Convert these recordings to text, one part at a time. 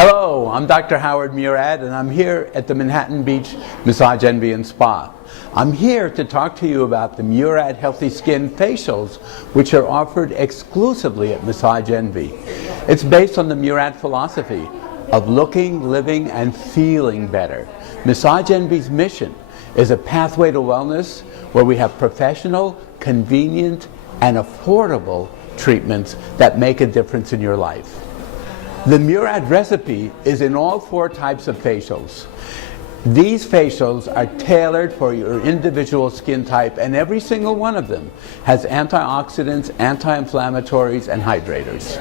Hello, I'm Dr. Howard Murad, and I'm here at the Manhattan Beach Massage Envy and Spa. I'm here to talk to you about the Murad Healthy Skin Facials, which are offered exclusively at Massage Envy. It's based on the Murad philosophy of looking, living, and feeling better. Massage Envy's mission is a pathway to wellness where we have professional, convenient, and affordable treatments that make a difference in your life. The Murad recipe is in all 4 types of facials. These facials are tailored for your individual skin type, and every single one of them has antioxidants, anti-inflammatories, and hydrators.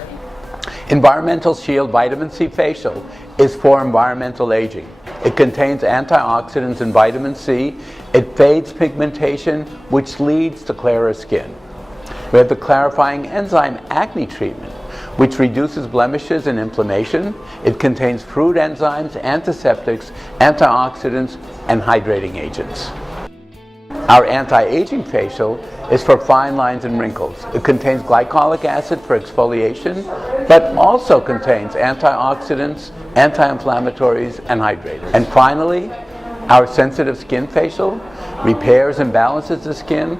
Environmental Shield Vitamin C Facial is for environmental aging. It contains antioxidants and vitamin C. It fades pigmentation, which leads to clearer skin. We have the Clarifying Enzyme Acne Treatment, which reduces blemishes and inflammation. It contains fruit enzymes, antiseptics, antioxidants, and hydrating agents. Our anti-aging facial is for fine lines and wrinkles. It contains glycolic acid for exfoliation, but also contains antioxidants, anti-inflammatories, and hydrators. And finally, our sensitive skin facial repairs and balances the skin,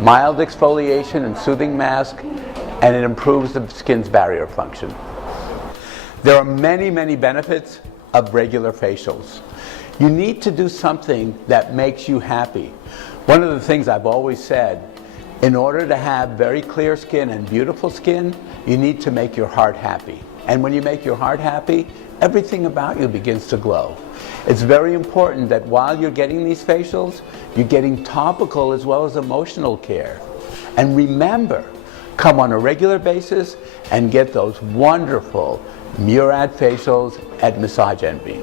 mild exfoliation and soothing mask, and it improves the skin's barrier function. There are many, many benefits of regular facials. You need to do something that makes you happy. One of the things I've always said, in order to have very clear skin and beautiful skin, you need to make your heart happy. And when you make your heart happy, everything about you begins to glow. It's very important that while you're getting these facials, you're getting topical as well as emotional care. And remember, come on a regular basis and get those wonderful Murad facials at Massage Envy.